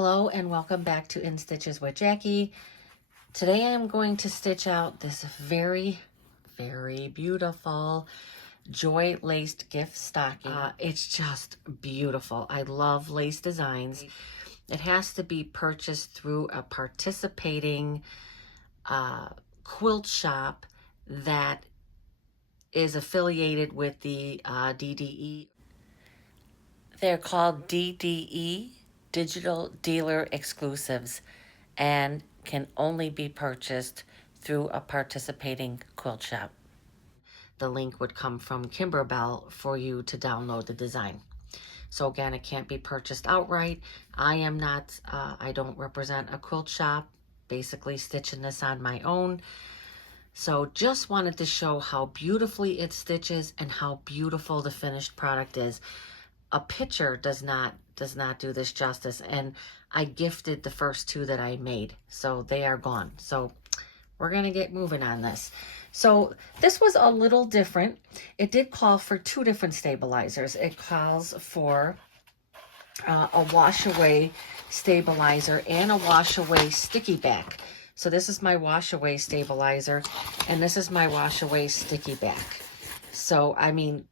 Hello and welcome back to In Stitches with Jackie. Today I am going to stitch out this very, very beautiful joy laced gift stocking. It's just beautiful. I love lace designs. It has to be purchased through a participating quilt shop that is affiliated with the DDE. They're called DDE, Digital Dealer Exclusives, and can only be purchased through a participating quilt shop. The link would come from Kimberbell for you to download the design. So again, it can't be purchased outright. I am not, I don't represent a quilt shop, basically stitching this on my own. So just wanted to show how beautifully it stitches and how beautiful the finished product is. A picture does not do this justice, and I gifted the first two that I made, so they are gone. So we're gonna get moving on this. So this was a little different. It did call for two different stabilizers. It calls for a wash away stabilizer and a wash away sticky back. So this is my wash away stabilizer and this is my wash away sticky back. So I mean,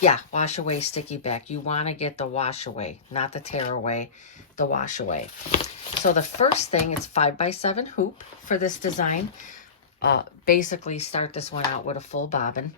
yeah, wash away sticky back. You want to get the wash away, not the tear away, the wash away. So the first thing, it's 5x7 hoop for this design. Basically start this one out with a full bobbin.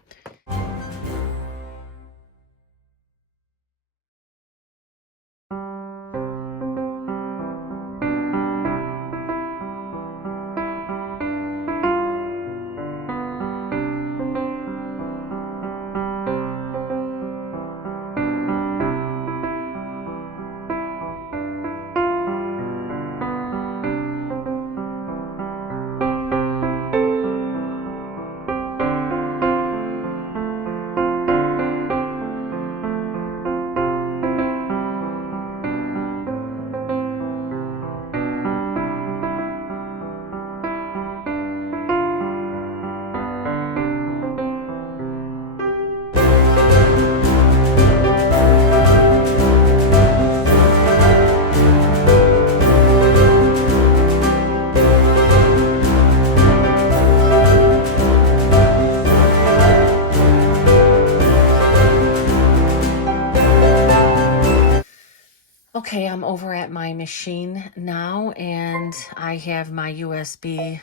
Okay, I'm over at my machine now and I have my USB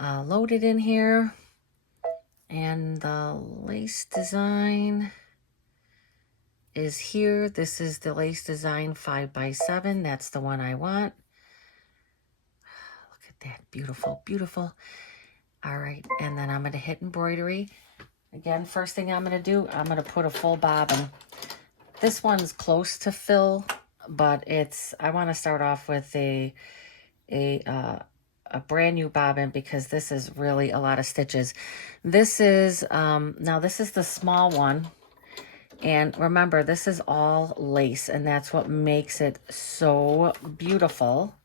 loaded in here, and the lace design is here. This is the lace design 5x7. That's the one I want. Look at that, beautiful, beautiful. All right, and then I'm going to hit embroidery. Again, first thing I'm going to do, I'm going to put a full bobbin. This one's close to fill, but I want to start off with a brand new bobbin because this is really a lot of stitches. This is, now this is the small one. And remember, this is all lace, and that's what makes it so beautiful.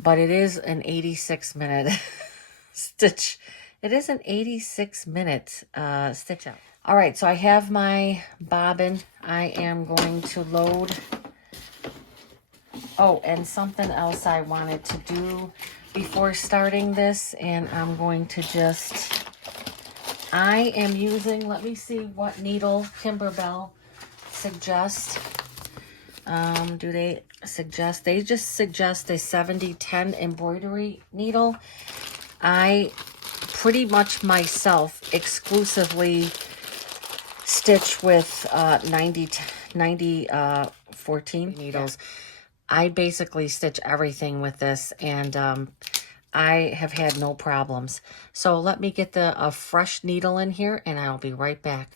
But it is an 86-minute stitch. It is an 86-minute stitch out. All right, so I have my bobbin. I am going to load. Oh, and something else I wanted to do before starting this, and I'm going to just, I am using, let me see what needle Kimberbell suggests. Do they suggest, they just suggest a 70-10 embroidery needle. I pretty much myself exclusively stitch with 90-14 needles. I basically stitch everything with this, and I have had no problems. So let me get a fresh needle in here and I'll be right back.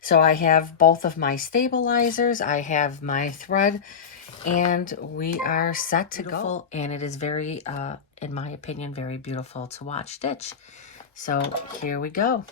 So I have both of my stabilizers, I have my thread, and we are set to go. And it is very, in my opinion, very beautiful to watch stitch. So here we go.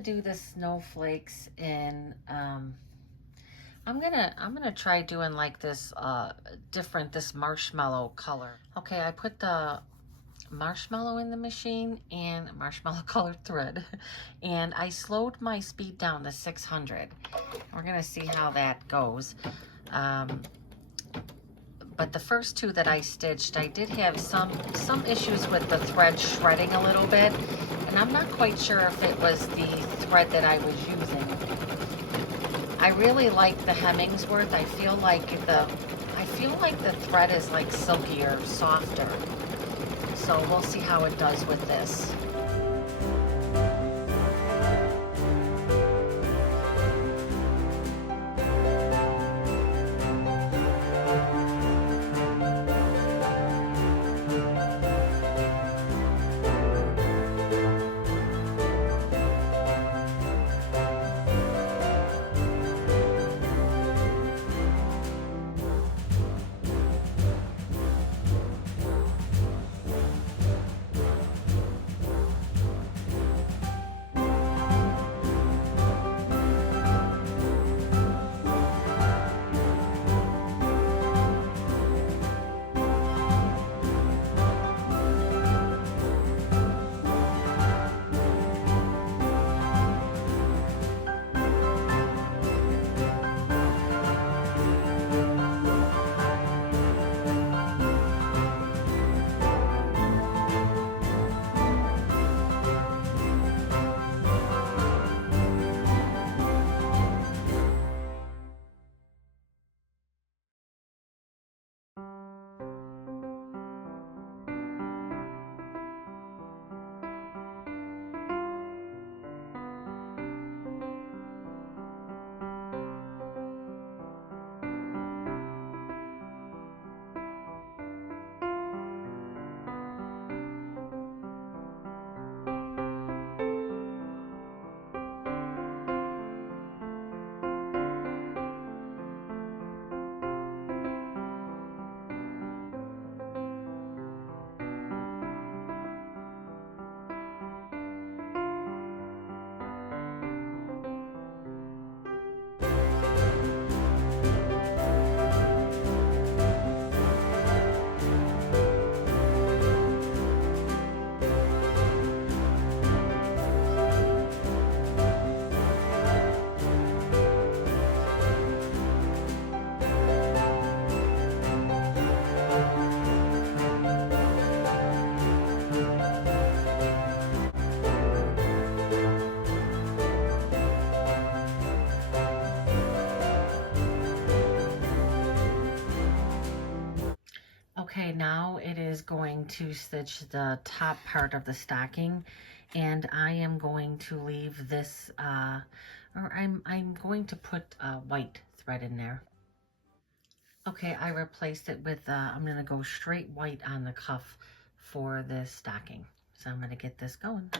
do the snowflakes in, I'm gonna try doing like this this marshmallow color. Okay, I put the marshmallow in the machine and marshmallow colored thread, and I slowed my speed down to 600. We're gonna see how that goes. But the first two that I stitched, I did have some issues with the thread shredding a little bit, and I'm not quite sure if it was the thread that I was using. I really like the Hemmingsworth. I feel like the thread is like silkier, softer. So we'll see how it does with this. Okay, now it is going to stitch the top part of the stocking, and I am going to leave this, or I'm going to put white thread in there. Okay, I replaced it with, I'm going to go straight white on the cuff for this stocking. So I'm going to get this going.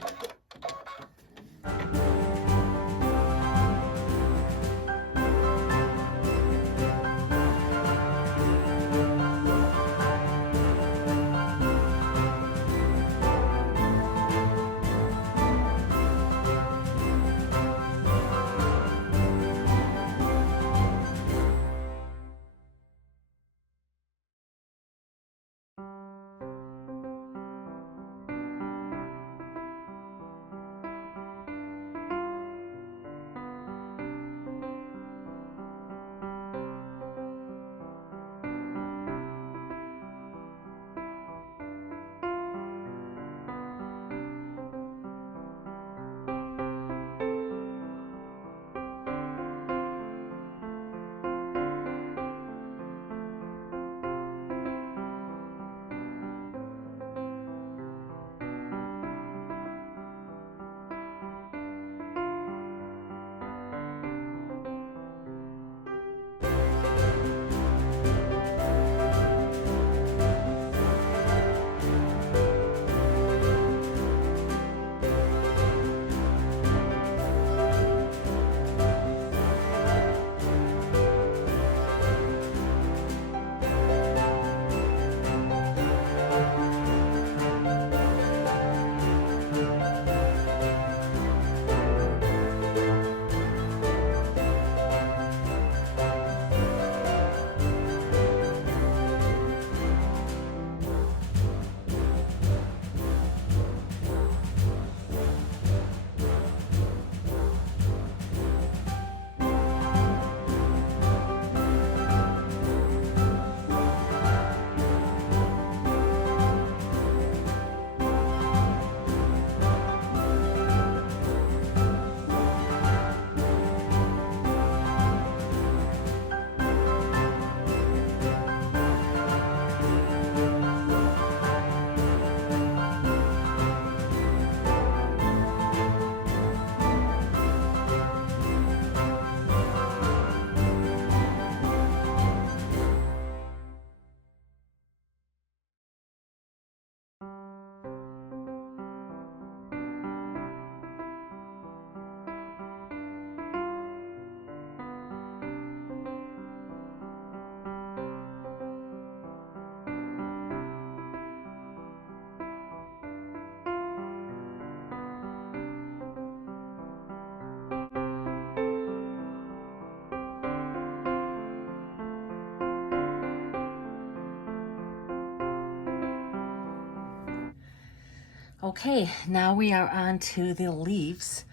Okay, now we are on to the leaves,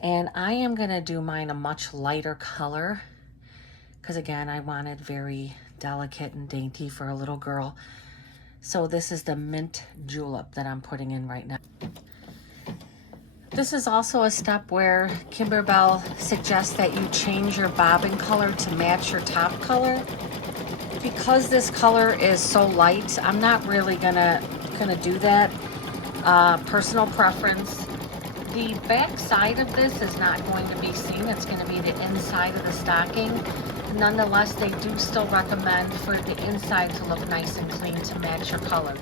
and I am gonna do mine a much lighter color because again, I wanted very delicate and dainty for a little girl. So this is the mint julep that I'm putting in right now. This is also a step where Kimberbell suggests that you change your bobbin color to match your top color. Because this color is so light, I'm not really gonna do that. Personal preference. The back side of this is not going to be seen. It's going to be the inside of the stocking. Nonetheless, they do still recommend for the inside to look nice and clean to match your colors.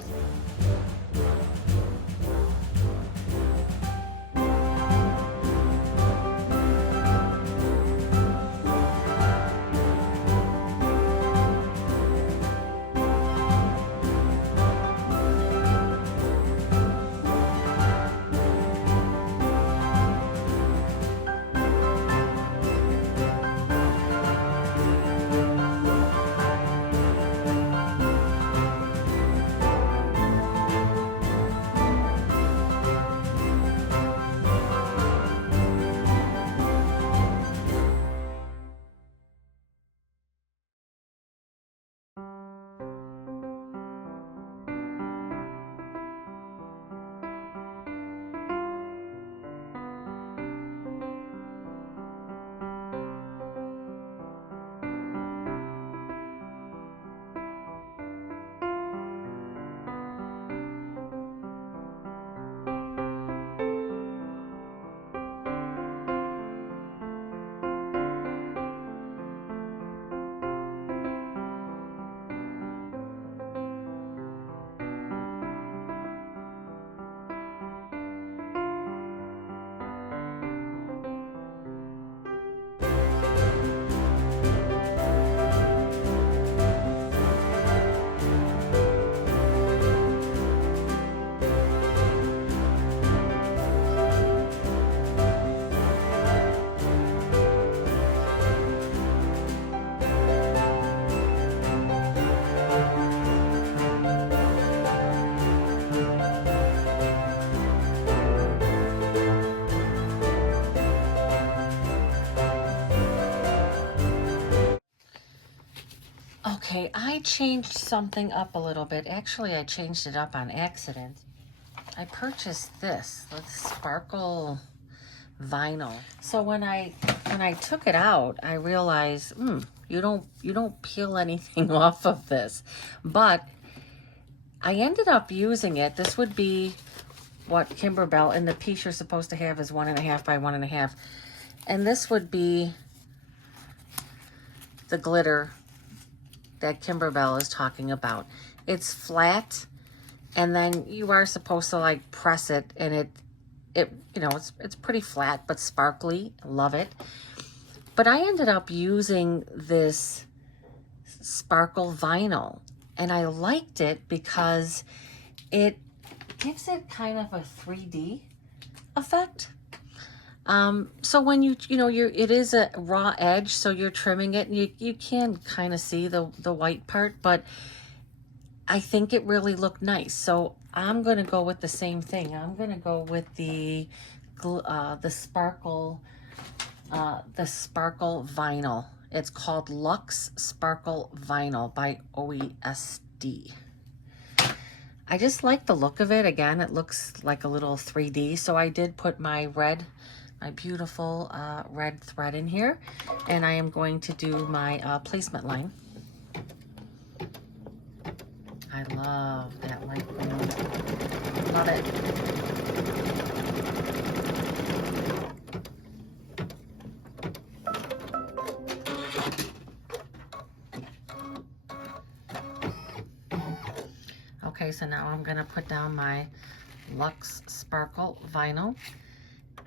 Okay, I changed something up a little bit. Actually, I changed it up on accident. I purchased this, the sparkle vinyl. So when I took it out, I realized, you don't peel anything off of this. But I ended up using it. This would be what Kimberbell, and the piece you're supposed to have is 1.5 by 1.5. And this would be the glitter that Kimberbell is talking about. It's flat, and then you are supposed to like press it, and it you know, it's pretty flat but sparkly. Love it. But I ended up using this sparkle vinyl, and I liked it because it gives it kind of a 3D effect. So when it is a raw edge, so you're trimming it, and you can kind of see the white part, but I think it really looked nice. So I'm going to go with the same thing. I'm going to go with the sparkle vinyl. It's called Luxe Sparkle Vinyl by OESD. I just like the look of it. Again, it looks like a little 3D. So I did put my beautiful red thread in here, and I am going to do my placement line. I love that light blue. Love it. Okay, so now I'm gonna put down my Luxe Sparkle Vinyl,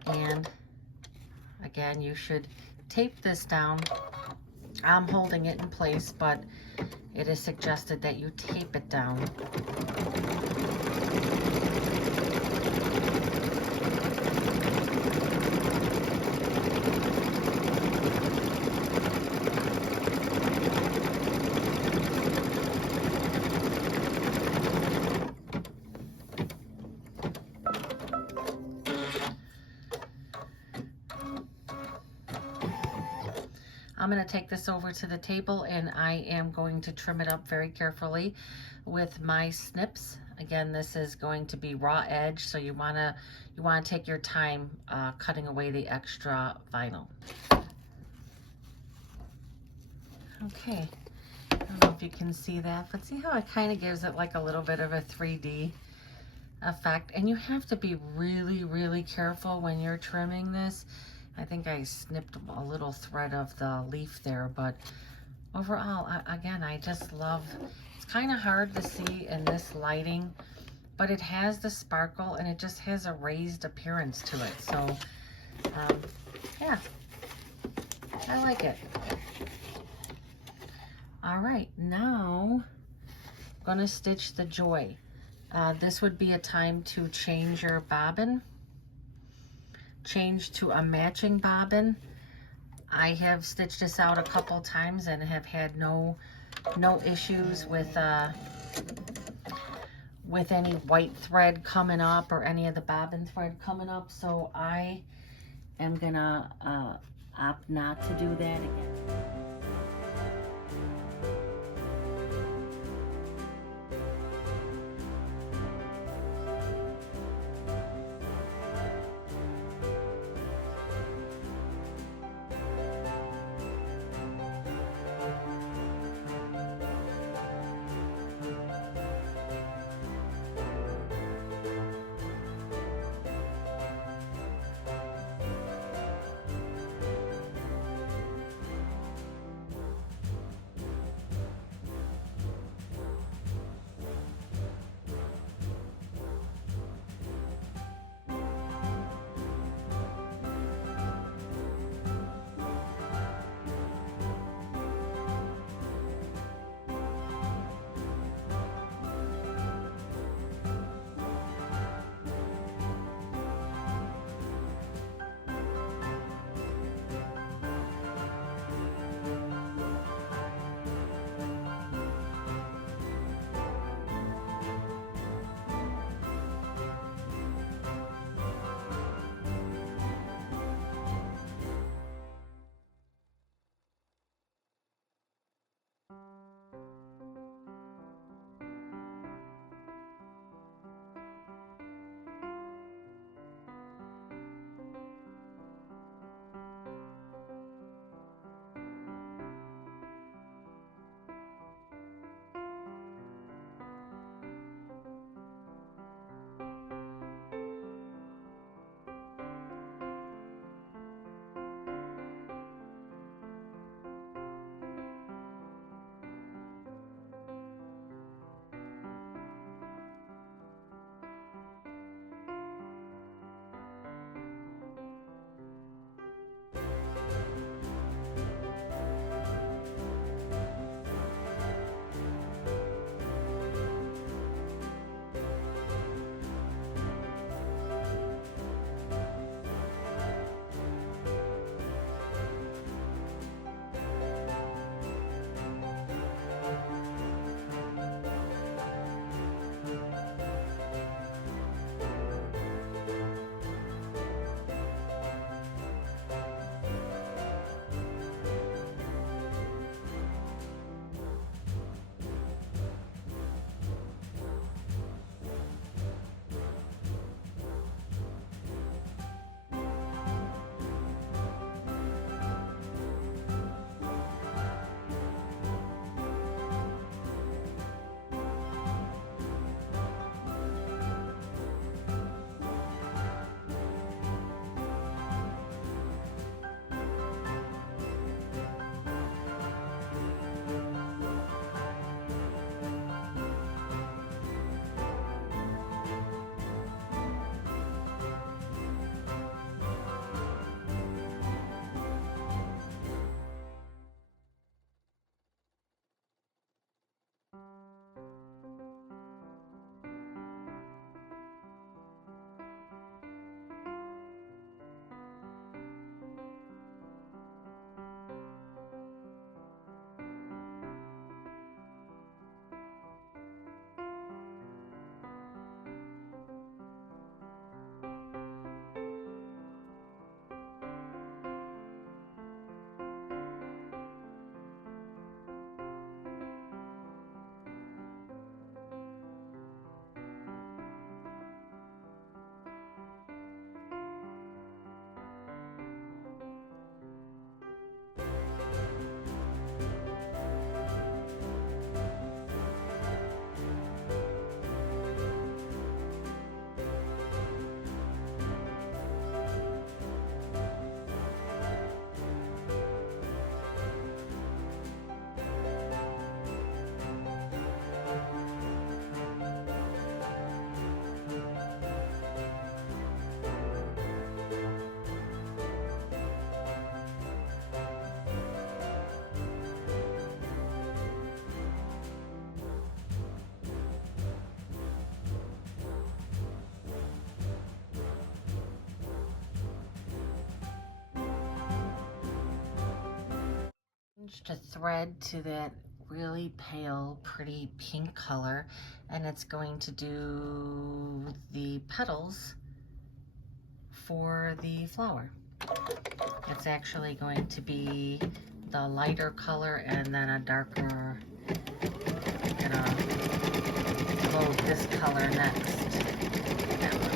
and again, you should tape this down. I'm holding it in place, but it is suggested that you tape it down. going to take this over to the table and I am going to trim it up very carefully with my snips. Again, this is going to be raw edge, so you want to take your time cutting away the extra vinyl. Okay, I don't know if you can see that, but see how it kind of gives it like a little bit of a 3D effect. And you have to be really, really careful when you're trimming this. I think I snipped a little thread of the leaf there, but overall, again, I just love, it's kind of hard to see in this lighting, but it has the sparkle and it just has a raised appearance to it. So, yeah, I like it. All right, now I'm gonna stitch the joy. This would be a time to change your bobbin. Change to a matching bobbin. I have stitched this out a couple times and have had no issues with any white thread coming up or any of the bobbin thread coming up. So I am gonna opt not to do that again. Switch to thread to that really pale, pretty pink color, and it's going to do the petals for the flower. It's actually going to be the lighter color and then a darker, I'm gonna load this color next. That one.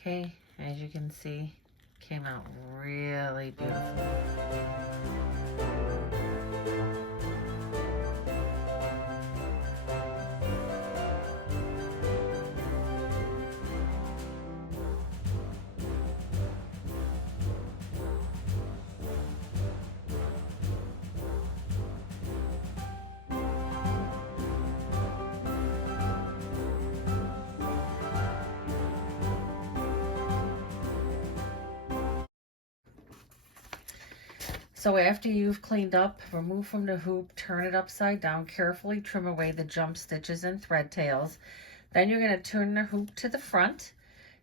Okay, as you can see, came out really beautiful. So after you've cleaned up, remove from the hoop, turn it upside down, carefully trim away the jump stitches and thread tails. Then you're going to turn the hoop to the front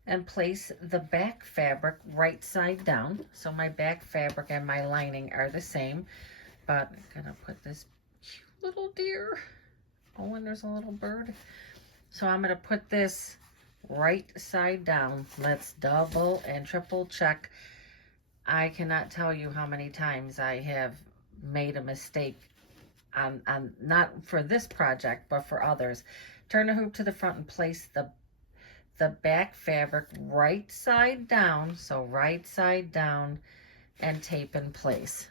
and place the back fabric right side down. So my back fabric and my lining are the same, but I'm going to put this cute little deer. Oh, and there's a little bird. So I'm going to put this right side down. Let's double and triple check. I cannot tell you how many times I have made a mistake on not for this project, but for others. Turn the hoop to the front and place the back fabric right side down, so right side down, and tape in place.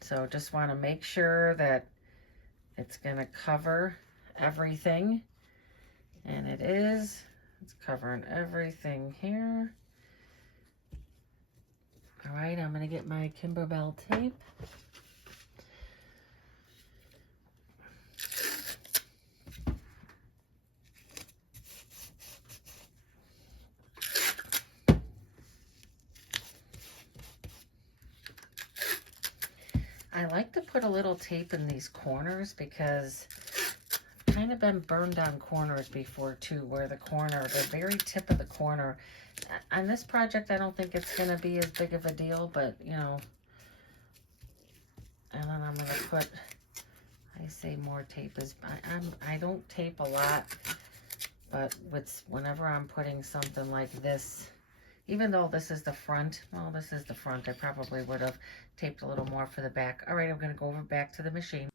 So just want to make sure that it's gonna cover everything, and it is. It's covering everything here. All right, I'm gonna get my Kimberbell tape. I like to put a little tape in these corners because I've kind of been burned on corners before too, where the very tip of the corner. On this project, I don't think it's going to be as big of a deal, but you know. And then I'm going to put, I say more tape is, I don't tape a lot, but whenever I'm putting something like this, even though this is the front, well, this is the front, I probably would have taped a little more for the back. All right, I'm going to go over back to the machine.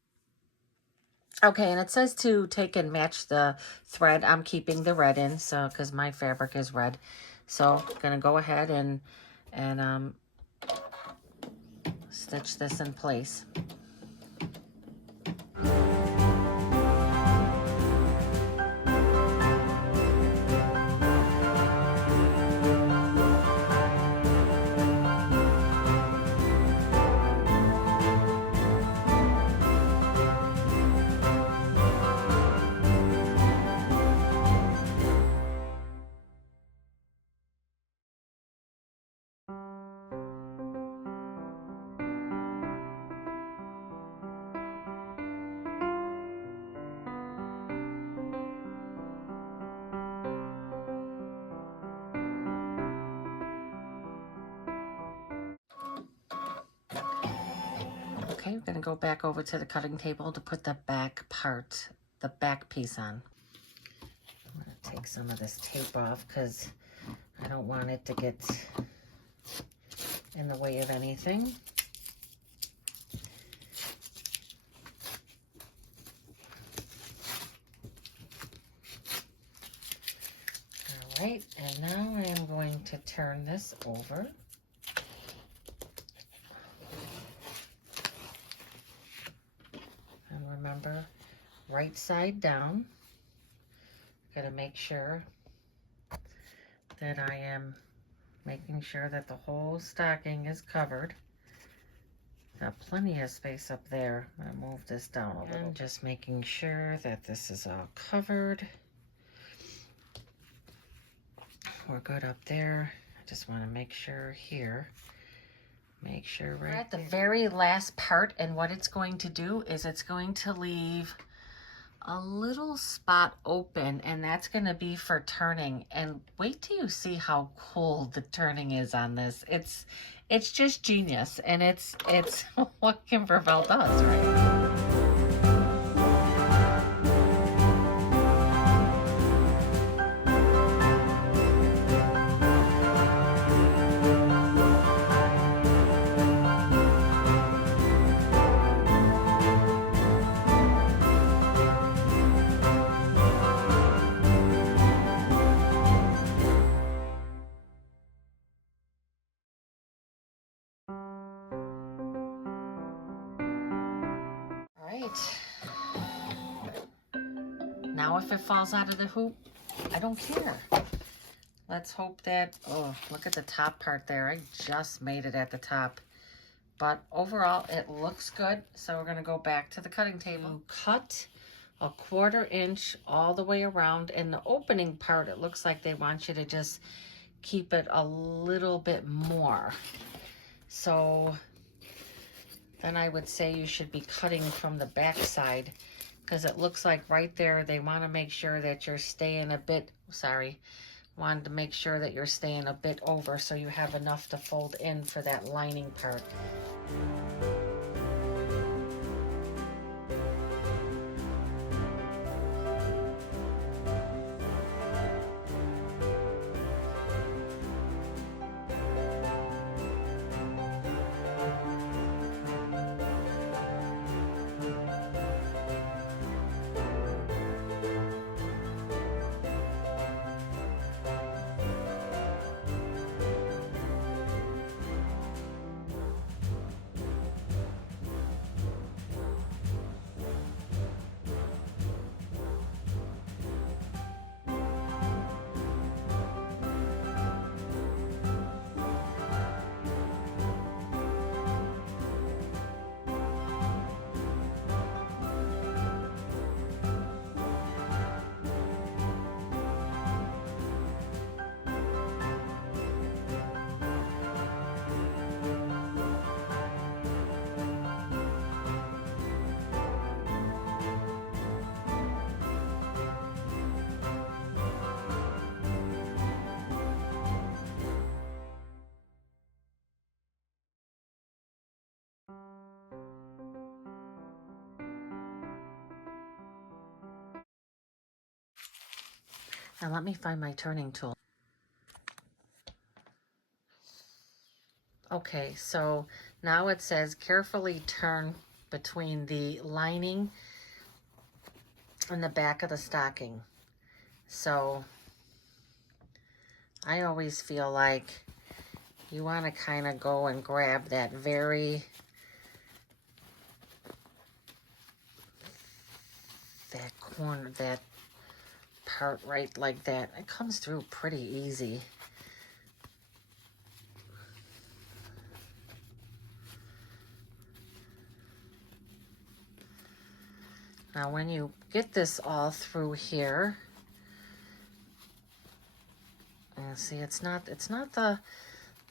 Okay, and it says to take and match the thread. I'm keeping the red in, so because my fabric is red. So I'm going to go ahead and stitch this in place. Okay, we're going to go back over to the cutting table to put the back part, the back piece on. I'm going to take some of this tape off because I don't want it to get in the way of anything. All right, and now I am going to turn this over. Remember, right side down. Gotta make sure that I am making sure that the whole stocking is covered. Got plenty of space up there. I'm gonna move this down a little. Just making sure that this is all covered. We're good up there. I just want to make sure here. Make sure right at the very last part, and what it's going to do is it's going to leave a little spot open, and that's going to be for turning. And wait till you see how cool the turning is on this. It's just genius, and it's what Kimberbell does, right? Now if it falls out of the hoop, I don't care. Let's hope that, oh, look at the top part there. I just made it at the top. But overall, it looks good. So we're going to go back to the cutting table. Cut a 1/4 inch all the way around. And the opening part, it looks like they want you to just keep it a little bit more. So then I would say you should be cutting from the back side, because it looks like right there they want to make sure that you're staying a bit, wanted to make sure that you're staying a bit over so you have enough to fold in for that lining part. Now let me find my turning tool. Okay, so now it says carefully turn between the lining and the back of the stocking. So I always feel like you want to kind of go and grab that that corner, that part right like that. It comes through pretty easy. Now when you get this all through here, see, it's not the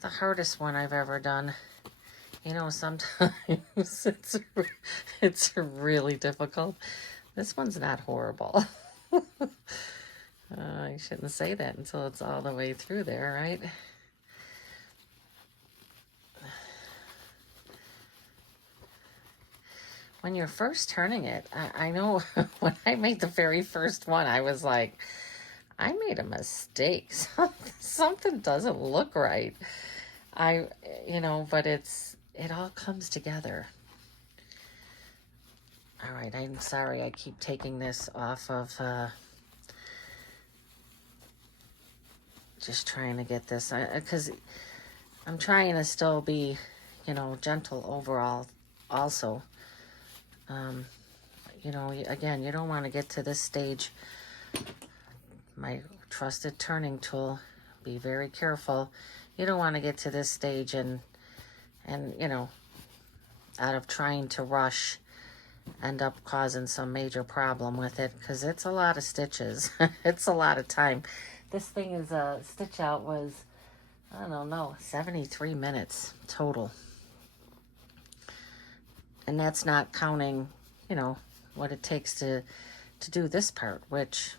hardest one I've ever done. You know, sometimes it's really difficult. This one's not horrible. I shouldn't say that until it's all the way through there, right? When you're first turning it, I know when I made the very first one, I was like, I made a mistake. Something doesn't look right. But it all comes together. All right, I'm sorry I keep taking this off of, just trying to get this, because I'm trying to still be, gentle overall also. Again, you don't want to get to this stage. My trusted turning tool, be very careful. You don't want to get to this stage and out of trying to rush, end up causing some major problem with it, because it's a lot of stitches. It's a lot of time. This thing is stitch out was, I don't know, 73 minutes total. And that's not counting, what it takes to do this part, which,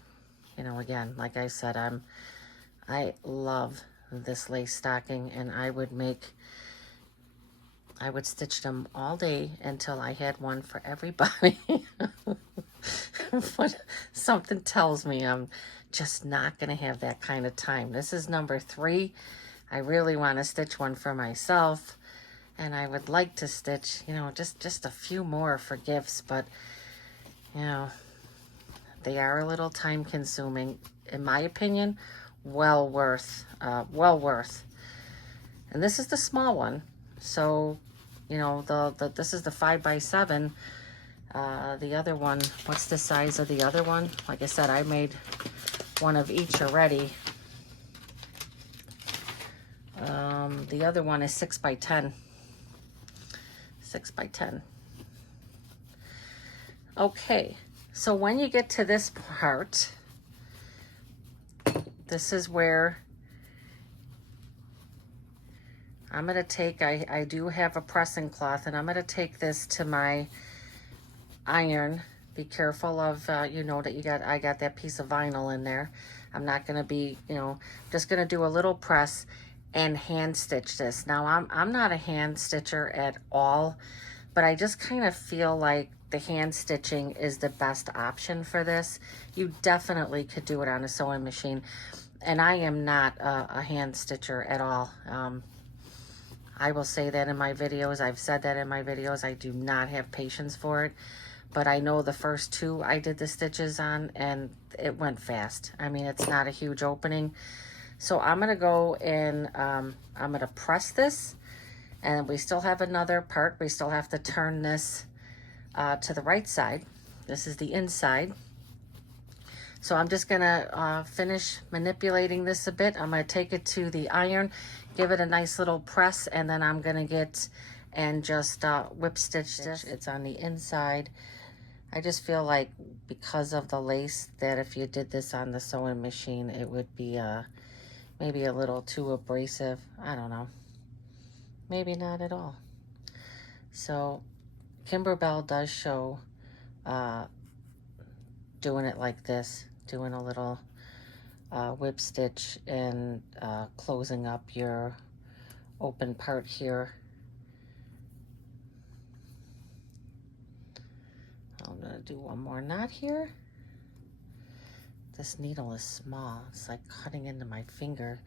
again, like I said, I love this lace stocking, and I would stitch them all day until I had one for everybody. But something tells me I'm just not going to have that kind of time. This is number 3. I really want to stitch one for myself, and I would like to stitch, just a few more for gifts, but, they are a little time consuming. In my opinion, well worth. And this is the small one. So, this is the 5x7. The other one, what's the size of the other one? Like I said, I made one of each already. The other one is 6x10. 6x10. Okay, so when you get to this part, this is where I'm going to take, I do have a pressing cloth, and I'm going to take this to my iron. Be careful of, that I got that piece of vinyl in there. I'm not going to be, just going to do a little press and hand stitch this. Now, I'm not a hand stitcher at all, but I just kind of feel like the hand stitching is the best option for this. You definitely could do it on a sewing machine, and I am not a hand stitcher at all. I will say that in my videos. I've said that in my videos. I do not have patience for it. But I know the first 2 I did the stitches on, and it went fast. I mean, it's not a huge opening. So I'm going to go and I'm going to press this. And we still have another part. We still have to turn this to the right side. This is the inside. So I'm just going to finish manipulating this a bit. I'm going to take it to the iron, give it a nice little press, and then I'm going to get and just whip stitch this. It's on the inside. I just feel like because of the lace that if you did this on the sewing machine, it would be maybe a little too abrasive. I don't know. Maybe not at all. So Kimberbell does show doing it like this, doing a little whip stitch and closing up your open part here. I'm gonna do one more knot here. this needle is small. It's like cutting into my finger.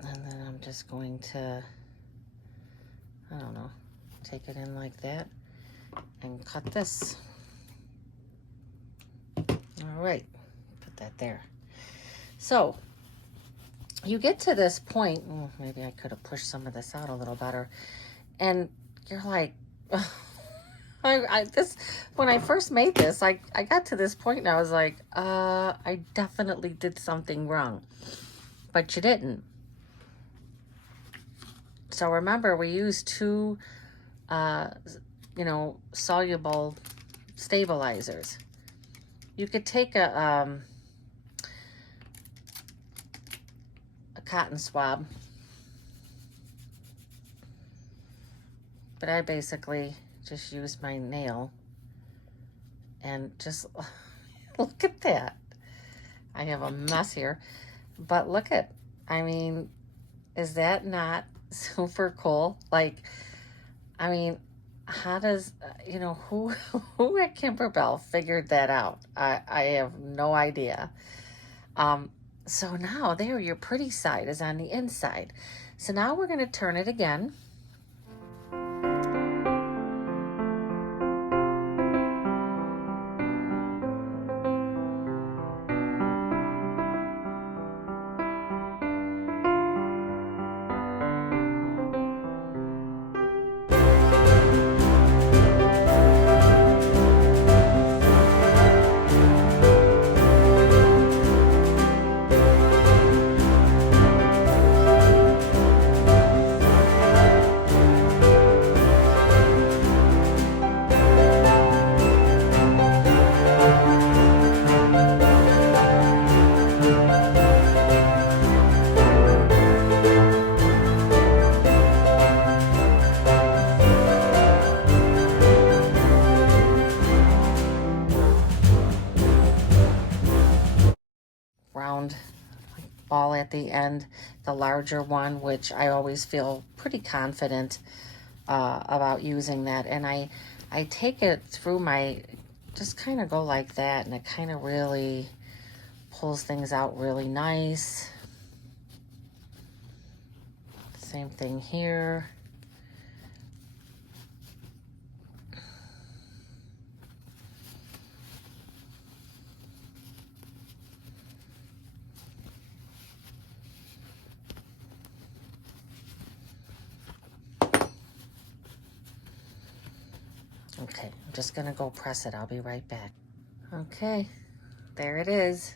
And then I'm just going to, I don't know, take it in like that and cut this. All right, put that there. So you get to this point, maybe I could have pushed some of this out a little better, and you're like, when I first made this, I got to this point and I was like, I definitely did something wrong, but you didn't. So remember, we used two, soluble stabilizers. You could take a cotton swab, but I basically just used my nail and just look at that. I have a mess here, but look at, I mean, is that not super cool? Like, I mean, how does, who at Kimberbell figured that out? I have no idea. So now there, your pretty side is on the inside. So now we're going to turn it again. Round ball at the end, the larger one, which I always feel pretty confident about using that. And I take it through my, just kind of go like that, and it kind of really pulls things out really nice. Same thing here. Okay, I'm just gonna go press it. I'll be right back. Okay, there it is.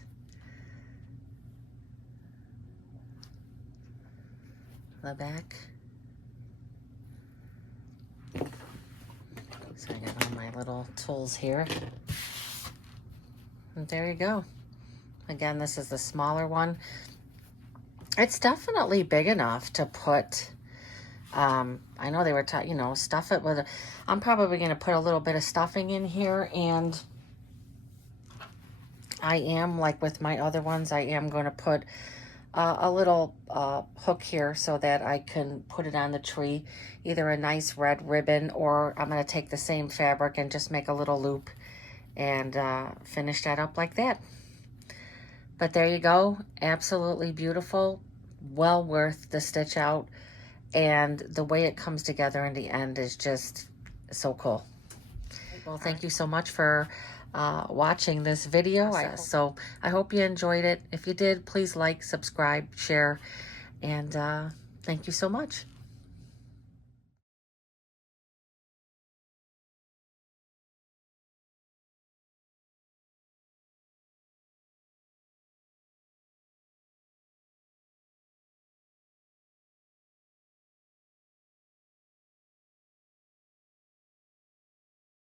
The back. So I got all my little tools here. And there you go. Again, this is the smaller one. It's definitely big enough to put, I know they were stuff it with, I'm probably going to put a little bit of stuffing in here, and I am, like with my other ones, I am going to put a little hook here so that I can put it on the tree, either a nice red ribbon, or I'm going to take the same fabric and just make a little loop and finish that up like that. But there you go, absolutely beautiful, well worth the stitch out, and the way it comes together in the end is just so cool. Well, thank you so much for watching this video. So I hope you enjoyed it. If you did, please like, subscribe, share, and thank you so much.